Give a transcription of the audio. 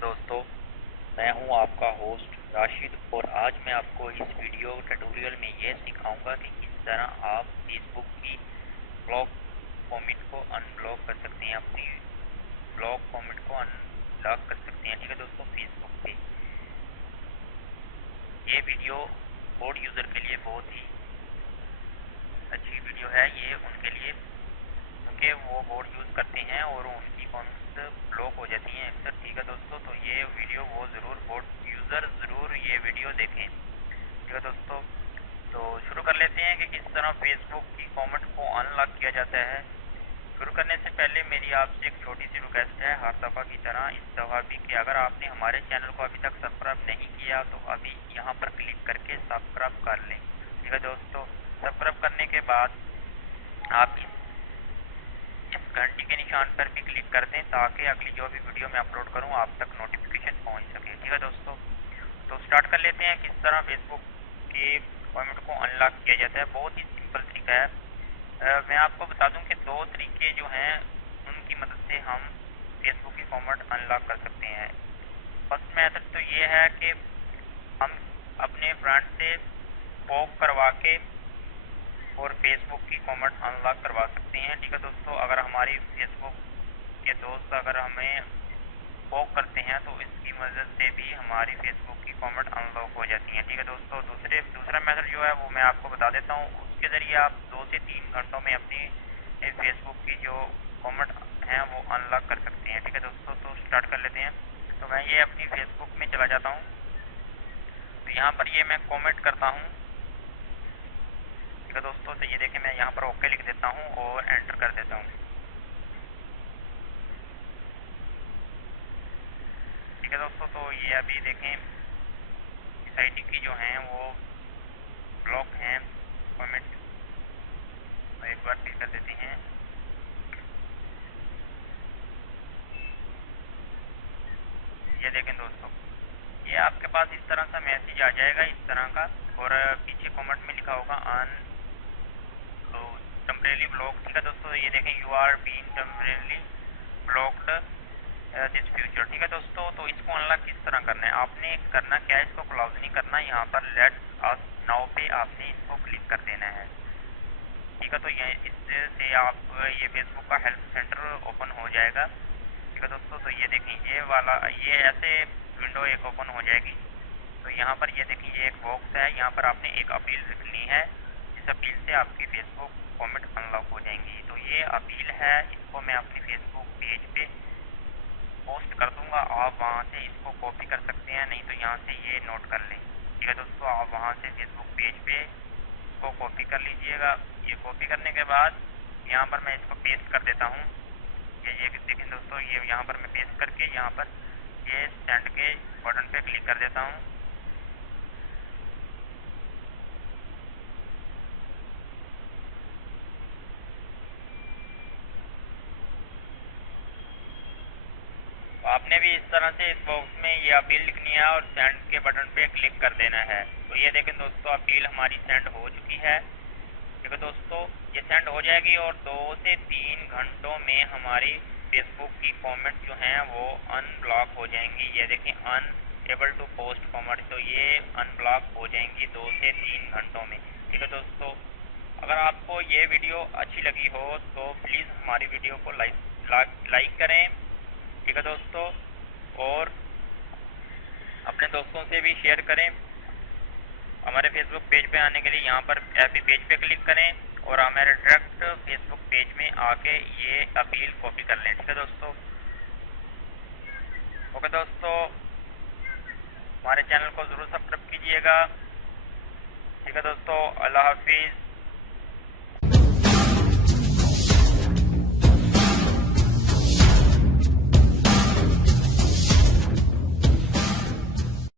दोस्तों, मैं हूं आपका होस्ट राशिद और आज मैं आपको इस वीडियो ट्यूटोरियल में ये सिखाऊंगा कि किस तरह आप फेसबुक की ब्लॉक कमेंट को अनब्लॉक कर सकते हैं, अपनी ब्लॉक कमेंट को अनलॉक कर सकते हैं। ठीक है दोस्तों, फेसबुक पे ये वीडियो बोर्ड यूज़र के लिए बहुत ही अच्छी वीडियो है। ये उनके लिए क्योंकि वो बोर्ड यूज़ करते हैं और उनकी अकाउंट्स ब्लॉक हो जाती हैं अक्सर। ठीक है दोस्तों, तो ये वीडियो वो ज़रूर बोर्ड यूज़र ज़रूर ये वीडियो देखें। ठीक है दोस्तों, तो शुरू कर लेते हैं कि किस तरह फेसबुक की कमेंट को अनलॉक किया जाता है। शुरू करने से पहले मेरी आपसे एक छोटी सी रिक्वेस्ट है, हर दफ़ा की तरह इस दफ़ा भी, कि अगर आपने हमारे चैनल को अभी तक सब्सक्राइब नहीं किया तो अभी यहाँ पर क्लिक करके सब्सक्राइब कर लें। ठीक है दोस्तों, सब्सक्राइब करने के बाद आप इस घंटी के निशान पर भी क्लिक कर दें ताकि अगली जो भी वीडियो मैं अपलोड करूं आप तक नोटिफिकेशन पहुंच सके। ठीक है दोस्तों, तो स्टार्ट कर लेते हैं किस तरह फेसबुक के कमेंट को अनलॉक किया जाता है। बहुत ही सिंपल तरीका है। मैं आपको बता दूं कि दो तरीके जो हैं उनकी मदद से हम फेसबुक की कमेंट अनलॉक कर सकते हैं। फर्स्ट मेथड तो ये है कि हम अपने फ्रेंड से पॉप करवा के और फेसबुक की कमेंट अनलॉक करवा सकते हैं। ठीक है दोस्तों, अगर हमारी फेसबुक के दोस्त अगर हमें पॉप करते हैं तो इसकी मदद से भी हमारी फेसबुक की कमेंट अनलॉक हो जाती हैं। ठीक है दोस्तों, दूसरा मेथड जो है वो मैं आपको बता देता हूँ। उसके ज़रिए आप 2 से 3 घंटों में अपनी फेसबुक की जो कमेंट हैं वो अनलॉक कर सकते हैं। ठीक है दोस्तों, तो स्टार्ट कर लेते हैं। तो मैं ये अपनी फेसबुक में चला जाता हूँ, तो यहाँ पर ये मैं कमेंट करता हूँ। ठीक है दोस्तों, तो ये देखें मैं यहाँ पर ओके लिख देता हूँ और एंटर कर देता हूँ। ठीक है दोस्तों, तो ये अभी देखें इस आईडी की जो हैं वो ब्लॉक हैं कमेंट। एक बार फिर कर देते हैं। ये देखें दोस्तों, ये आपके पास इस तरह का मैसेज आ जाएगा, इस तरह का, और पीछे कमेंट में लिखा होगा अन टेम्परेरी ब्लॉक। ठीक है दोस्तों, ये देखें you are been temporary blocked this future. ठीक है दोस्तों, तो इसको अनलॉक किस तरह करना है, आपने करना क्या है, इसको क्लोज नहीं करना, यहाँ पर लेट्स अस नाउ पे आपने इसको क्लिक कर देना है। ठीक है, तो ये इससे आप ये फेसबुक का हेल्प सेंटर ओपन हो जाएगा। ठीक है दोस्तों, तो ये देखें ये ऐसे विंडो एक ओपन हो जाएगी। तो यहाँ पर ये देखिए ये एक बॉक्स है, यहाँ पर आपने एक अपील लिखनी है, जिस अपील से आपकी फेसबुक कमेंट अनलॉक हो जाएंगी। तो ये अपील है, इसको मैं अपनी फेसबुक पेज पे पोस्ट कर दूंगा। आप वहाँ से इसको कॉपी कर सकते हैं, नहीं तो यहाँ से ये नोट कर लें। ठीक है दोस्तों, आप वहाँ से फेसबुक पेज पे इसको कॉपी कर लीजिएगा। ये कॉपी करने के बाद यहाँ पर मैं इसको पेस्ट कर देता हूँ। ये देखें दोस्तों, ये यहाँ पर मैं पेस्ट करके यहाँ पर ये सेंड के बटन पे क्लिक कर देता हूँ। आपने भी इस तरह से इस बॉक्स में ये अपील लिखनी है और सेंड के बटन पे क्लिक कर देना है। तो ये देखें दोस्तों, अपील हमारी सेंड हो चुकी है। ठीक है दोस्तों, ये सेंड हो जाएगी और 2 से 3 घंटों में हमारी फेसबुक की कमेंट जो हैं वो अनब्लॉक हो जाएंगी। ये देखें अनएबल टू पोस्ट कमेंट, तो ये अनब्लॉक हो जाएंगी 2 से 3 घंटों में। ठीक है दोस्तों, अगर आपको ये वीडियो अच्छी लगी हो तो प्लीज़ हमारी वीडियो को लाइक करें। ठीक है दोस्तों, और अपने दोस्तों से भी शेयर करें। हमारे फेसबुक पेज पे आने के लिए यहाँ पर ऐपी पेज पे क्लिक करें और हमारे डायरेक्ट फेसबुक पेज में आके ये अपील कॉपी कर लें। ठीक है दोस्तों, ओके दोस्तों, हमारे चैनल को ज़रूर सब्सक्राइब कीजिएगा। ठीक है दोस्तों, अल्लाह हाफिज़।